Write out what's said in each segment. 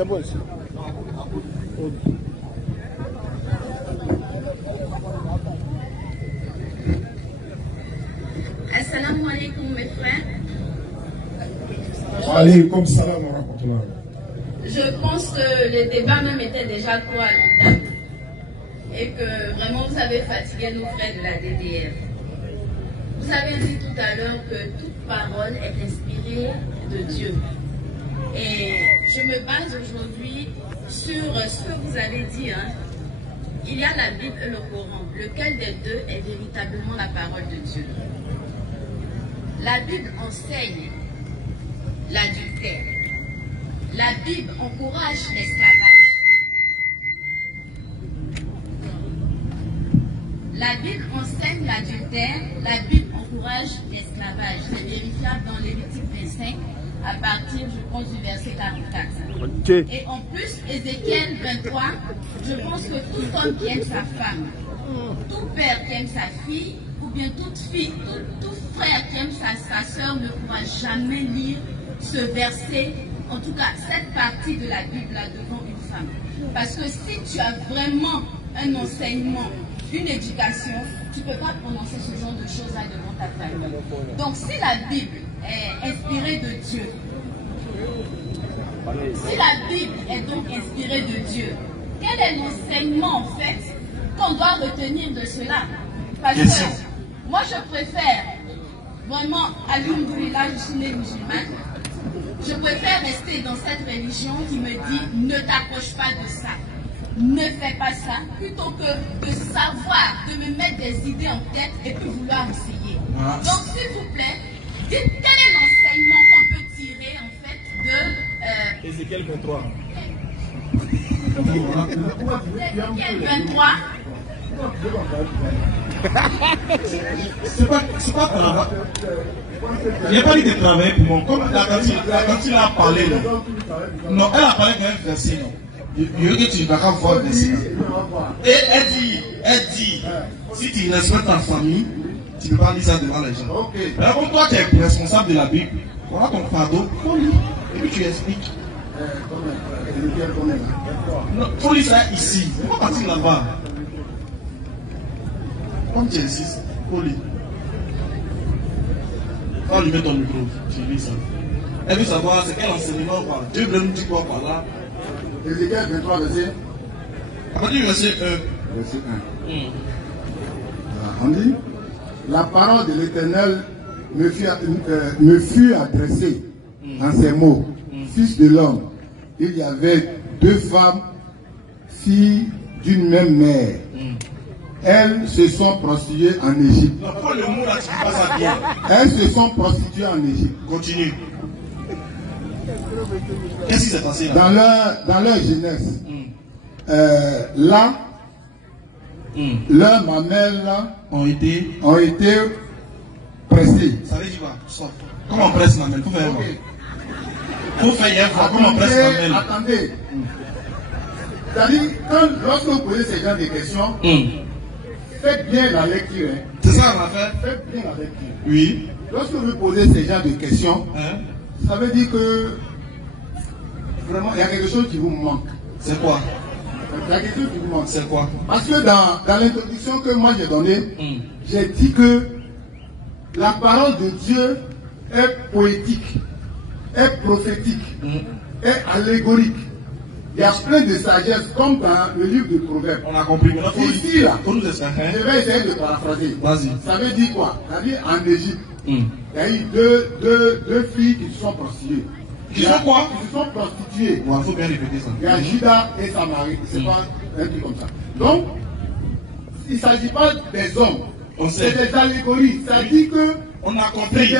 c'est bon ici. Assalamu alaikum mes frères. Alaykoum salam wa rahmatullah. Je pense que le débat même était déjà trop à l'entame et que vraiment vous avez fatigué nos frères de la DDR. Vous avez dit tout à l'heure que toute parole est inspirée de Dieu. Et je me base aujourd'hui sur ce que vous avez dit. Il y a la Bible et le Coran. Lequel des deux est véritablement la parole de Dieu? La Bible enseigne l'adultère. La Bible encourage l'esclavage. La Bible enseigne l'adultère. La Bible encourage l'esclavage. C'est vérifiable dans Lévitique 25 à partir, je pense, du verset 44. Okay. Et en plus, Ézéchiel 23, je pense que tout homme qui aime sa femme, tout père qui aime sa fille, ou bien toute fille, tout frère qui aime sa soeur ne pourra jamais lire ce verset, en tout cas cette partie de la Bible là devant une femme. Parce que si tu as vraiment un enseignement, une éducation, tu ne peux pas prononcer ce genre de choses là devant ta famille. Donc si la Bible est inspirée de Dieu, si la Bible est donc inspirée de Dieu, quel est l'enseignement en fait qu'on doit retenir de cela? Parce que moi je préfère vraiment, alhamdoulilah, je suis née musulmane, je préfère rester dans cette religion qui me dit ne t'approche pas de ça, ne fais pas ça, plutôt que de savoir, de me mettre des idées en tête et puis vouloir essayer. Voilà. Donc s'il vous plaît, dites quel est l'enseignement qu'on peut tirer en fait de Ézéchiel 23. Ézéchiel 23. C'est pas travail. Il n'y a pas dit de travail pour moi. Comme la cantine a parlé. Non, elle a parlé d'un verset. Non. Il y a que tu n'as qu'à voir le verset. Et elle dit, si tu respectes ta famille, tu ne peux pas lire ça devant les gens. Mais comme toi, tu es responsable de la Bible, voilà ton fardeau, faut lire. Et puis tu expliques. Il faut lire ça ici. Il faut partir là-bas. Comme tu insistes, il faut lire. Quand lui met ton micro, tu lis ça. Elle veut savoir c'est quel enseignement quoi. Dieu veut nous dire quoi par là. Ézéchiel 23, verset. À partir du verset 1. Verset 1. On dit, la parole de l'Éternel me fut adressée en ces mots. Fils de l'homme, il y avait deux femmes, filles d'une même mère. Elles se sont prostituées en Égypte. Non, le mot là, tu dis pas ça bien. Elles se sont prostituées en Égypte. Continue. Qu'est-ce qui s'est passé là? Dans leur jeunesse, là, leurs mamelles là, ont été pressées. Ça veut dire quoi? Stop. Comment on presse mamelle? Faut faire faut faire comment on presse mamelle? Attendez. C'est-à-dire, lorsque vous posez ce genre de questions, faites bien la lecture. Hein. C'est ça qu'on va faire? Faites bien la lecture. Oui. Lorsque vous posez ce genre de questions, ça veut dire que vraiment il y a quelque chose qui vous manque. C'est quoi? Il y a quelque chose qui vous manque. C'est quoi? Parce que dans l'introduction que moi j'ai donnée, j'ai dit que la parole de Dieu est poétique, est prophétique, est allégorique. Il y a plein de sagesse, comme dans le livre de Proverbes. On a compris. Ici, là, faut nous expliquer. Je vais essayer de paraphraser. Vas-y. Ça veut dire quoi? Ça veut dire en Égypte, il y a eu deux filles qui se sont prostituées. Qui sont quoi? Qui se sont prostituées. Il faut bien répéter ça. Il y a Judas et Samarie. C'est pas un truc comme ça. Donc, il ne s'agit pas des hommes. C'est des allégories. Ça dit que on a compris.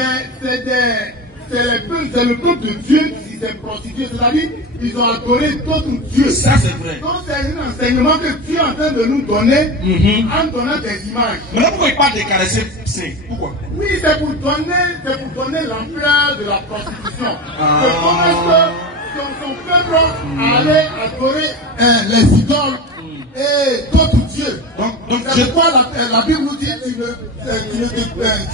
C'est le peuple de Dieu qui s'est prostitué. C'est-à-dire ils ont adoré d'autres dieux. Ça c'est vrai. Donc c'est un enseignement que Dieu est en train de nous donner en donnant des images. Mais pourquoi il parle de caresser? Pourquoi? Oui, c'est pour donner l'ampleur de la prostitution. Comment est-ce que son peuple allait adorer les idoles et d'autres dieux. Donc C'est pourquoi la Bible nous dit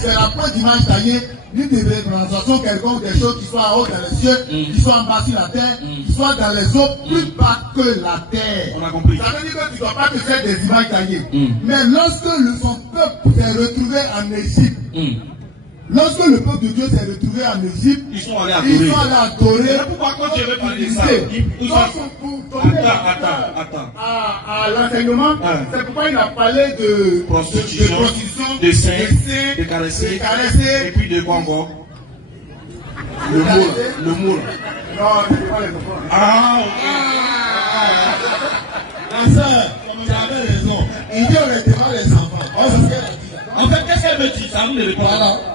c'est la pointe d'image taillée, ni de représentation quelconque des choses qui soient en haut dans les cieux, qui soient en bas sur la terre, qui soient dans les eaux, plus bas que la terre. On a compris. Ça veut dire que tu ne dois pas te faire des images taillées. Mais lorsque son peuple s'est retrouvé en Égypte, lorsque le peuple de Dieu s'est retrouvé en Égypte, ils sont allés adorer. Mais pourquoi quand je veux parler de ça, attends. À l'enseignement, c'est pourquoi il a parlé de prostitution, de seins, de caresser, et puis de quoi encore? Le mot. Non, c'est pas les enfants. La sœur, tu avais raison. Il dit on n'était pas les enfants. En fait, qu'est-ce qu'elle veut dire? Ça nous le répond.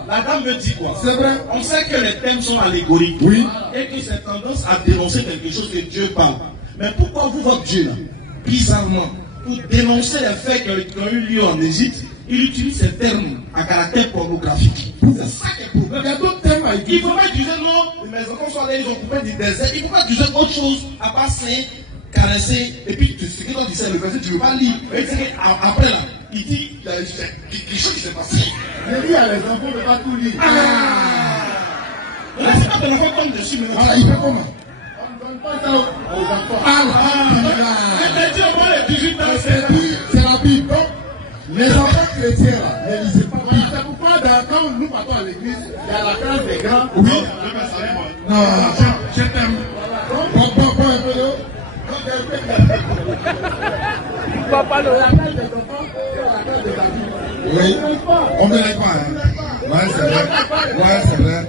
La dame veut dire quoi? C'est vrai. On sait que les thèmes sont allégoriques. Oui. Et que c'est tendance à dénoncer quelque chose que Dieu parle. Mais pourquoi vous, votre Dieu, là, bizarrement, pour dénoncer les faits qui ont eu lieu en Égypte, il utilise ces termes à caractère pornographique? C'est ça qui est le problème. Il y a d'autres thèmes à Il ne faut pas utiliser non, mes enfants sont allés, ils ont coupé du désert. Il ne faut pas utiliser autre chose à passer, caresser. Et puis, ce que tu dis, c'est le verset, tu ne veux pas lire. Et après, là, il dit, il y a quelque chose qui s'est passé. Je dis à les enfants, on ne peut pas tout lire. Là, c'est pas ton enfant tombe dessus, mais Voilà, il fait comment? On ne donne pas ça aux enfants. C'est la Bible. Donc, les enfants chrétiens, là, ne lisez pas. C'est pourquoi quand nous partons à l'église, il y a la classe des grands. oui. Non, je t'aime. Bon, un peu de... Papa, la classe des enfants, c'est la classe des adultes. Oui, on ne l'est pas. Hein. Ouais, c'est vrai.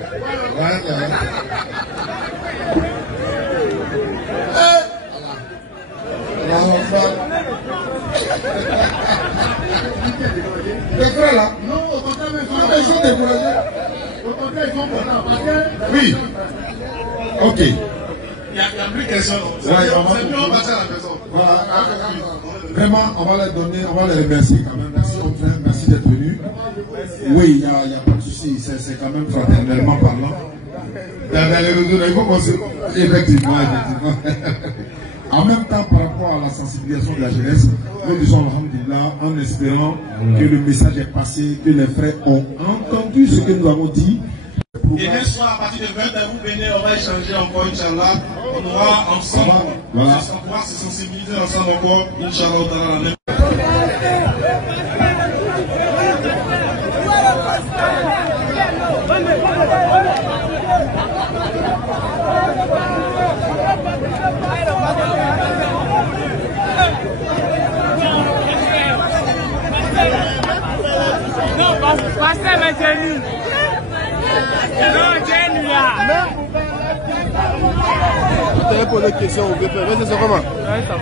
Les frères là, non, au contraire, ils sont découragés. Au contraire, ils sont contents parce que... oui. Ok. Il n'y a plus question. C'est mieux, on va passer à la maison. Voilà. Vraiment, on va les donner, on va les remercier quand même. Merci, merci d'être venus. Oui, il n'y a pas de souci, c'est quand même fraternellement parlant. Il faut penser. Effectivement. En même temps, par rapport à la sensibilisation de la jeunesse, nous disons alhamdulillah en espérant que le message est passé, que les frères ont entendu ce que nous avons dit. Et n'est-ce pas, à partir de 20h, vous venez, on va échanger encore, Inch'Allah. On aura ensemble, on va se sensibiliser ensemble encore, Inch'Allah. Pasteur, mais c'est nul. Non, c'est nul là. Je t'avais posé une question au BP. Mais c'est comment? Oui, ça va.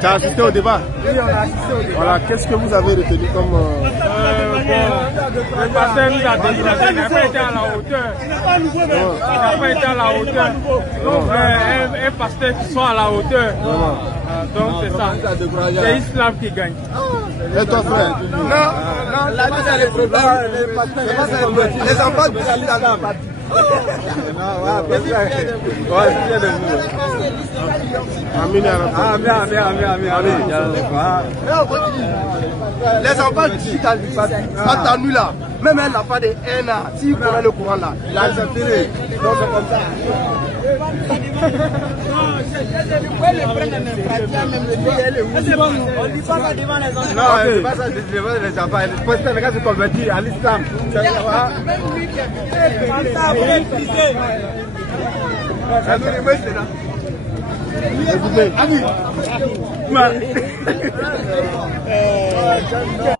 Tu as assisté au débat? Oui, on a assisté au débat. Voilà, qu'est-ce que vous avez retenu comme... Bon, le pasteur nous a découragé, il n'a pas été à la hauteur. Il n'a pas été à la hauteur. Donc, un pasteur qui soit à la hauteur. Donc, c'est ça. C'est l'islam qui gagne. Et toi, frère? Non, la vie, c'est le problème. Les enfants du Islam. Les enfants du Cital, attends-nous là. Même un enfant de 1 an, s'il connaît le courant là, il a accepté. Donc c'est comme ça. Non, c'est pas ça, devant les enfants. Le pasteur, quand se convertit à l'islam, c'est